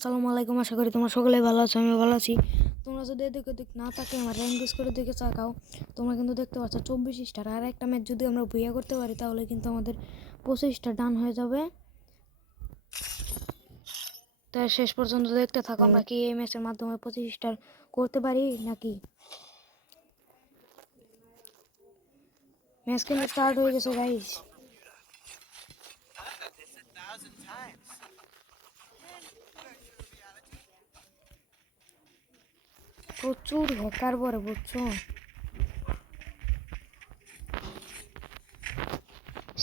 আসসালামু আলাইকুম, আশা করি তোমরা সকলেই ভালো আছো। আমি ভালো আছি। তোমরা যদি এদিক ওদিক না থাকে আমার র্যাঙ্ক করে দিকে চাকাও, তোমরা কিন্তু দেখতে পাচ্ছ 24 স্টার। আর একটা ম্যাচ যদি আমরা ভুইয়া করতে পারি তাহলে কিন্তু আমাদের 25টা ডান হয়ে যাবে। তাই শেষ পর্যন্ত দেখতে থাকো আমরা কি এই ম্যাচের মাধ্যমে 25 স্টার করতে পারি নাকি। ম্যাচ কিন্তু স্টার্ট হয়ে গেছে গাইস। প্রচুর হ্যাকার পরে বুঝছো,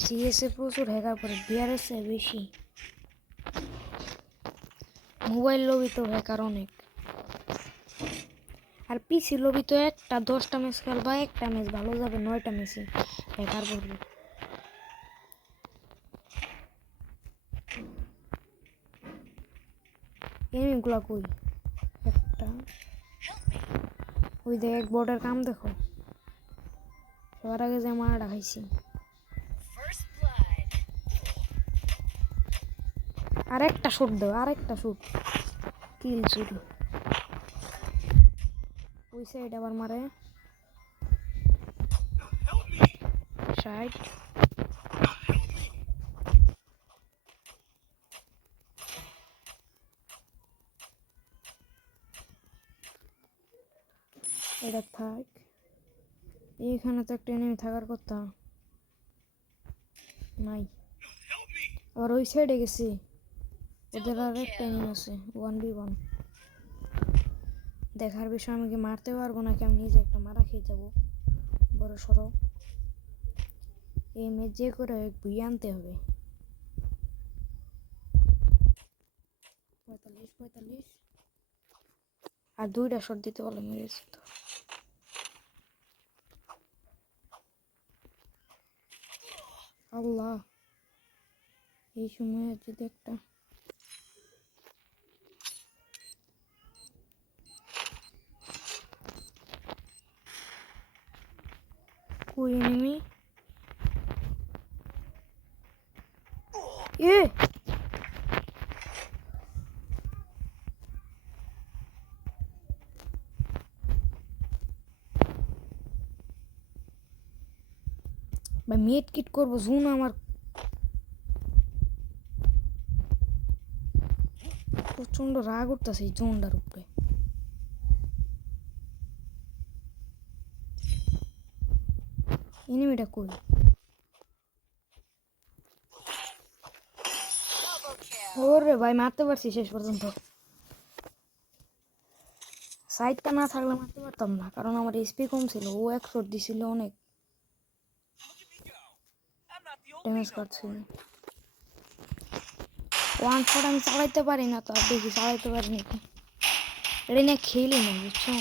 সিএসএ প্রচুর হ্যাকার পরে, বিআরএস এ বেশি। মোবাইল লবি তো হ্যাকার অনেক, আর পিসি লবি তো একটা 10টা ম্যাচ খেলবা, একটা ম্যাচ ভালো যাবে, 9টা ম্যাচে হ্যাকার পড়বে। এনিমিগুলা কই? একটা ওই দেখ বোর্ডের কাম দেখো, সবার আগে যে মারাটা খাইছি। আরেকটা শুট দাও, আরেকটা শুট, কিল চুরি। ওই সাইড আবার মারে 60। এটা থাক, এইখানে তো একটা এনিমি থাকার কথা নাই। আবার ওই সাইডে গেছি, ওদের আর একটা এনিমি আছে 1v1। দেখার বিষয়, আমি কি মারতে পারবো নাকি আমি নিজে একটা মারা খেয়ে যাবো বড় সড়ো। এই ম্যাচ যে করে ভুই আনতে হবে। 45 আর 2টা শট দিতে পারলে মেরেছে তো। আল্লাহ, এই সময় যদি একটা কই এনিমি এ ভাই, মেট কিট করবো জুন, আমার প্রচন্ড রাগ উঠতেছে এই জোনটার উপরে। এনিমিটা কই? ওরে ভাই, মারতে পারছি শেষ পর্যন্ত। সাইডটা না থাকলে মারতে পারতাম না, কারণ আমার এসপি কম ছিল। ও এক শট দিছিল, অনেক ড্যামেজ কাটছিল। ওয়ান শট আমি চালাইতে পারি না, তো আর দেখি চালাইতে পারি নাকি। এটা নিয়ে খেলি না বুঝছো।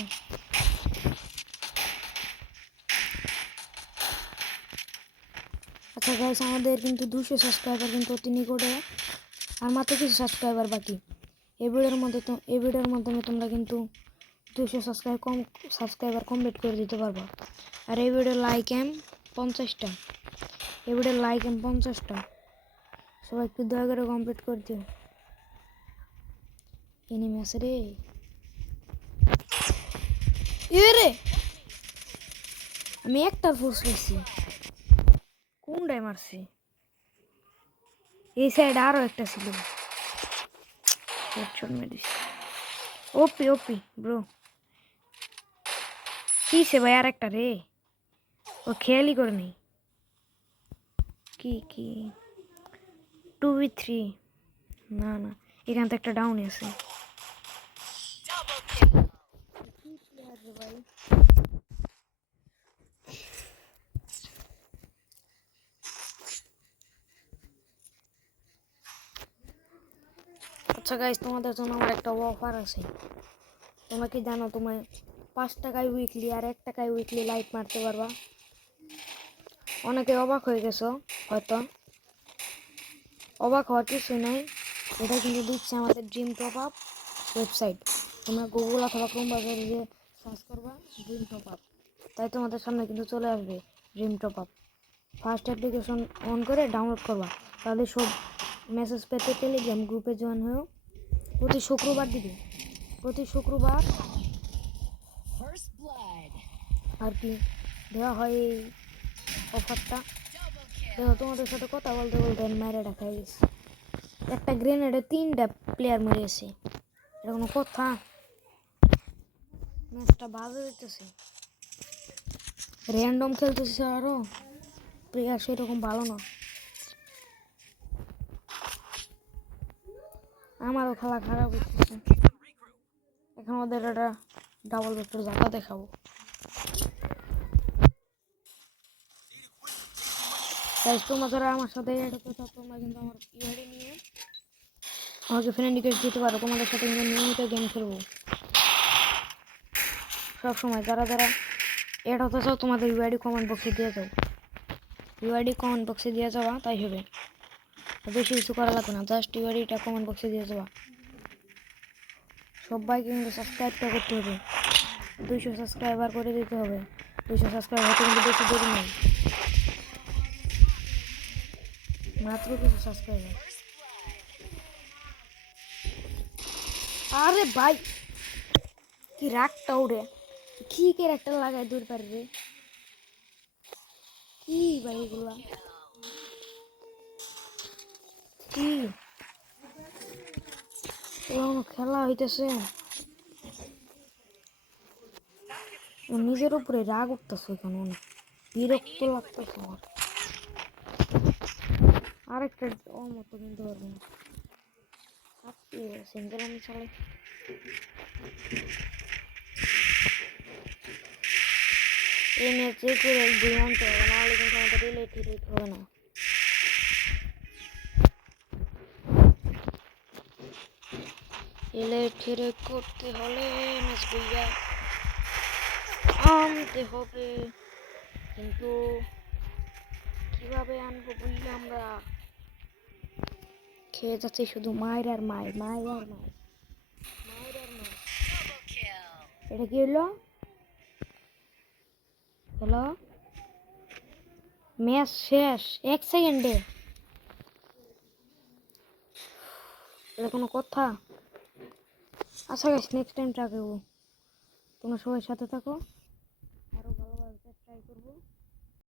আচ্ছা গাইস, আমাদের কিন্তু 200 সাবস্ক্রাইবার কিন্তু অতি নিকটে, আর মাত্র কিছু সাবস্ক্রাইবার বাকি। এই ভিডিওর মাধ্যমে তোমরা কিন্তু 200 সাবস্ক্রাইবার কমপ্লিট করে দিতে পারবা। আর এই ভিডিওর লাইক 50টা, এই ভিডিওর লাইক 50টা, সবাই একটু দয়া করে কমপ্লিট করে দিও। এনিমি আছে রে, এ রে, আমি একটা ফোর্স পাইছি। কোনটায় মারছি? এই সাইড আরো একটা ছিল, হেডশট মেরেছি। ওপি ওপি ব্রো, কিসে ভাই আর একটা রে, ও খেয়ালই করে নেই। কি কি 2v3? না না, এখান থেকে একটা ডাউন আছে ভাই। আচ্ছা গাইস, তোমাদের জন্য আমার একটা অফার আছে। তোমরা কি জানো, তোমার 5 টাকায় উইকলি আর 1 টাকায় উইকলি লাইক মারতে পারবা। অনেকে অবাক হয়ে গেছো হয়তো, অবাক হওয়ার কিছুই নাই। এটা কিন্তু দিচ্ছে আমাদের ড্রিম টপ আপ ওয়েবসাইট। তোমরা গুগল অথবা ক্রোম ব্রাউজারে গিয়ে সার্চ করবা ড্রিম টপ আপ, তাই তোমাদের সামনে কিন্তু চলে আসবে dream top up. First application on করে ডাউনলোড করবা, তাহলে সব মেসেজ পেতে টেলিগ্রাম গ্রুপে জয়েন হয়েও প্রতি শুক্রবার দিবে, প্রতি শুক্রবার আর কি দেওয়া হয় এই অফারটা। দেখো তোমাদের সাথে কথা বলতে বলতে মেরে রাখা গেছে, একটা গ্রেনেডে 3টা প্লেয়ার মেরেছে, এটা কোনো কথা? ম্যাচটা বাজে হইতেছে, র্যান্ডম খেলতেছে, আরও প্লেয়ার সেরকম ভালো না। আমারও খেলা খারাপ হইতেছে। এখন ওদের একটা ডাবল ভেক্টর জায়গা দেখাবো। তোমরা যারা আমার সাথে অ্যাড হতে চাও তোমরা কিন্তু আমার ইউআইডি নিয়ে আমাকে ফ্রেন্ড রিকোয়েস্ট দিতে পারো, তোমাদের সাথে কিন্তু নিয়মিত গেম খেলবো সবসময়। যারা যারা অ্যাড হতে চাও তোমাদের ইউআইডি কমেন্ট বক্সে দিয়ে যাও, ইউআইডি কমেন্ট বক্সে দিয়ে যাওয়া, তাই হবে। বেশি কিছু করা লাগবে না, জাস্ট ইউআইডিটা কমেন্ট বক্সে দিয়ে যাওয়া। সবাইকে কিন্তু সাবস্ক্রাইবটা করতে হবে, 200 সাবস্ক্রাইবার করে দিতে হবে। 200 সাবস্ক্রাইবার হতে কিন্তু বেশি দেরি নেই, মাত্র কিছু সাবস্ক্রাইবার। আরে ভাই কি রাগটা উড়ে, কি ক্যারেক্টার লাগায় দূর পারে রে, কি ভাই এগুলা, কি এগুলো খেলা হইতেছে? নিজের উপরে রাগ উঠতেছে, এখানে অনেক বিরক্ত লাগতেছে আমার। আরেকটা ওর মতো কিনতে পারবো না, সিঙ্গেল আমি চালাই। এই ম্যাচে করে 2 আনতে হবে, নাহলে কিন্তু আমাদের রিলেট হবে না। রিলেট করতে হলে ম্যাচ বইয়া আনতে হবে, কিন্তু কিভাবে আনবো বললে আমরা খেয়ে যাচ্ছি শুধু মায়ের আর মায়ের, মায়ের আর মায়ের, মায়ের আর মায়ের। এটা কি হলো? হ্যালো, ম্যাচ শেষ 1 সেকেন্ডে, এটা কোনো কথা? আচ্ছা গাইস, নেক্সট টাইম ট্রাই করবো, তোমরা সবাই সাথে থাকো।